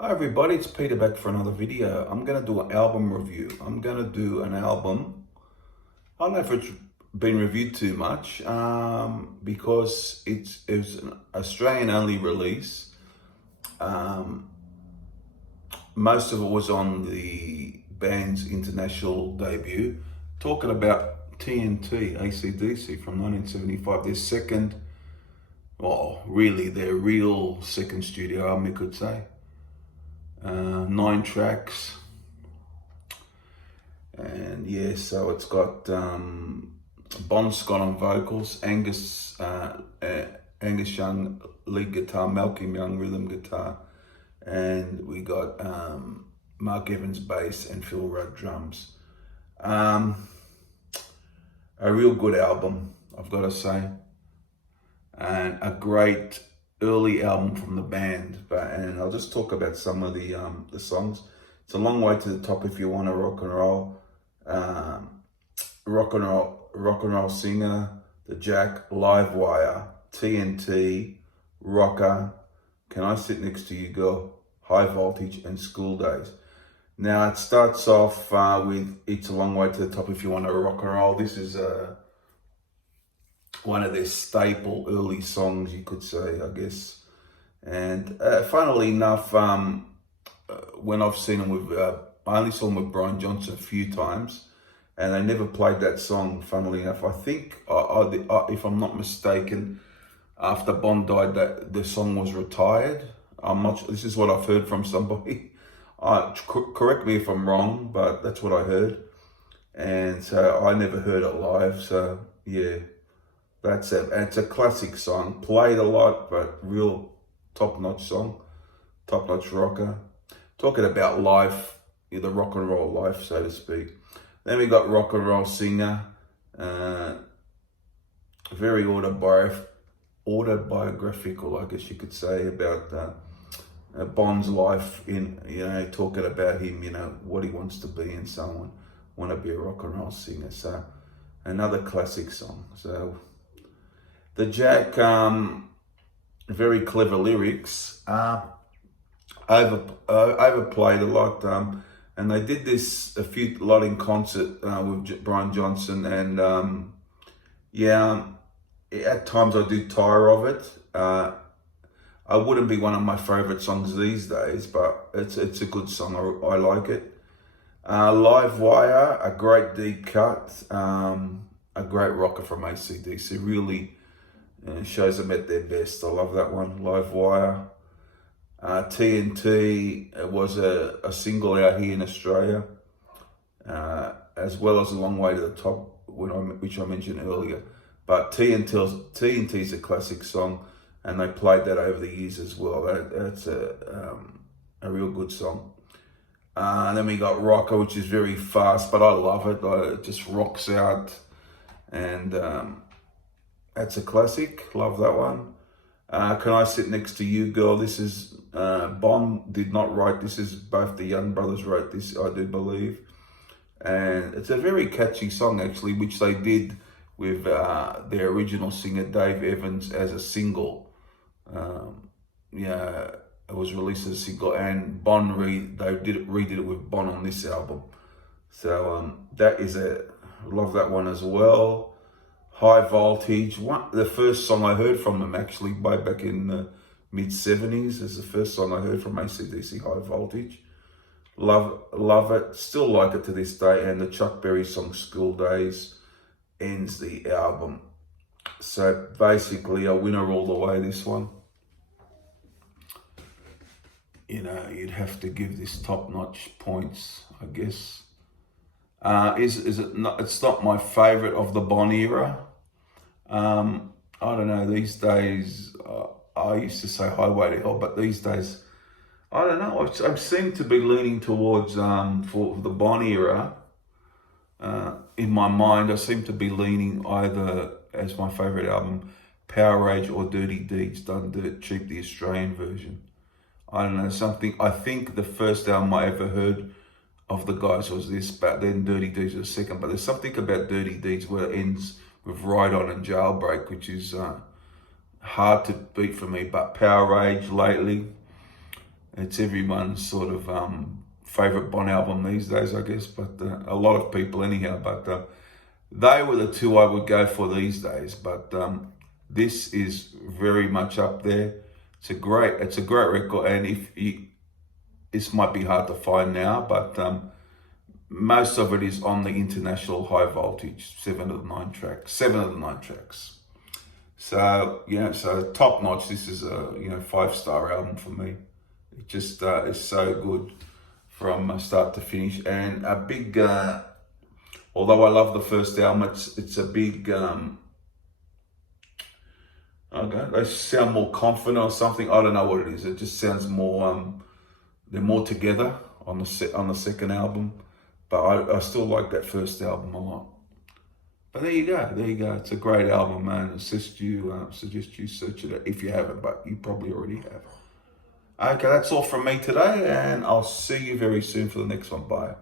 Hi everybody, it's Peter back for another video. I'm going to do an album review. I'm going to do an album. I don't know if it's been reviewed too much because it was an Australian only release. Most of it was on the band's international debut. Talking about T.N.T, AC/DC from 1975, their second, well, really their real second studio album, you could say. 9 tracks, and yeah, so it's got Bon Scott on vocals, Angus Young lead guitar, Malcolm Young rhythm guitar, and we got Mark Evans bass and Phil Rudd drums. A real good album, I've got to say, and a great early album from the band. And I'll just talk about some of the songs. It's a long way to the top if you want to rock and roll singer, the Jack, Live Wire, T.N.T, Rocker, Can I Sit Next to You Girl, High Voltage, and School Days. Now it starts off with It's a Long Way to the Top if you want to rock and roll. This is one of their staple early songs, you could say, I guess. And funnily enough, when I've seen them with, I only saw them with Brian Johnson a few times, and they never played that song, funnily enough. I think, if I'm not mistaken, after Bon died, that the song was retired. I'm not sure, this is what I've heard from somebody. Correct me if I'm wrong, but that's what I heard. And so I never heard it live, so yeah. It's a classic song, played a lot, but real top-notch song, top-notch rocker. Talking about life, the rock and roll life, so to speak. Then we got Rock and Roll Singer, very autobiographical, I guess you could say, about Bon's life in, talking about him, what he wants to be and so on. Want to be a rock and roll singer, so another classic song. So the Jack, very clever lyrics, overplayed a lot, and they did this a lot in concert with Brian Johnson, and at times I do tire of it. I wouldn't be one of my favorite songs these days, but it's a good song. I like it. Live Wire, a great deep cut, a great rocker from AC/DC. Really shows them at their best. I love that one, Live Wire. T.N.T was a single out here in Australia, as well as A Long Way to the Top, which I mentioned earlier. But T.N.T is a classic song, and they played that over the years as well. That's a real good song. And then we got Rocker, which is very fast, but I love it. It just rocks out, and that's a classic. Love that one. Can I Sit Next to You Girl? This is, Bon did not write this. Is both the Young brothers wrote this, I do believe. And it's a very catchy song, actually, which they did with their original singer, Dave Evans, as a single. It was released as a single, and they redid it with Bon on this album. So love that one as well. High Voltage, the first song I heard from them, actually, way back in the mid-70s, is the first song I heard from AC/DC, High Voltage. Love it, still like it to this day. And the Chuck Berry song, School Days, ends the album. So basically a winner all the way, this one. You'd have to give this top-notch points, I guess. Is it not? It's not my favorite of the Bon era. I don't know. These days, I used to say Highway to Hell, but these days, I don't know. I seem to be leaning towards for the Bon era. In my mind, I seem to be leaning either as my favorite album, Power Rage or Dirty Deeds Done Dirt Cheap, the Australian version. I don't know, something. I think the first album I ever heard of the guys was this, but then Dirty Deeds was the second. But there's something about Dirty Deeds where it ends with Ride On and Jailbreak, which is hard to beat for me. But Power Rage lately, It's everyone's sort of favorite Bond album these days, I guess, but a lot of people anyhow. But they were the two I would go for these days. But this is very much up there. It's a great record, and this might be hard to find now, but most of it is on the International High Voltage, 7 of the 9 tracks. So so top notch. This is a 5-star album for me. It just is so good from start to finish, and a big. Although I love the first album, it's a big. They sound more confident or something. I don't know what it is. It just sounds more. They're more together on the second album, but I still like that first album a lot. But there you go. It's a great album, man. I suggest you search it if you haven't, but you probably already have. Okay, that's all from me today, and I'll see you very soon for the next one. Bye.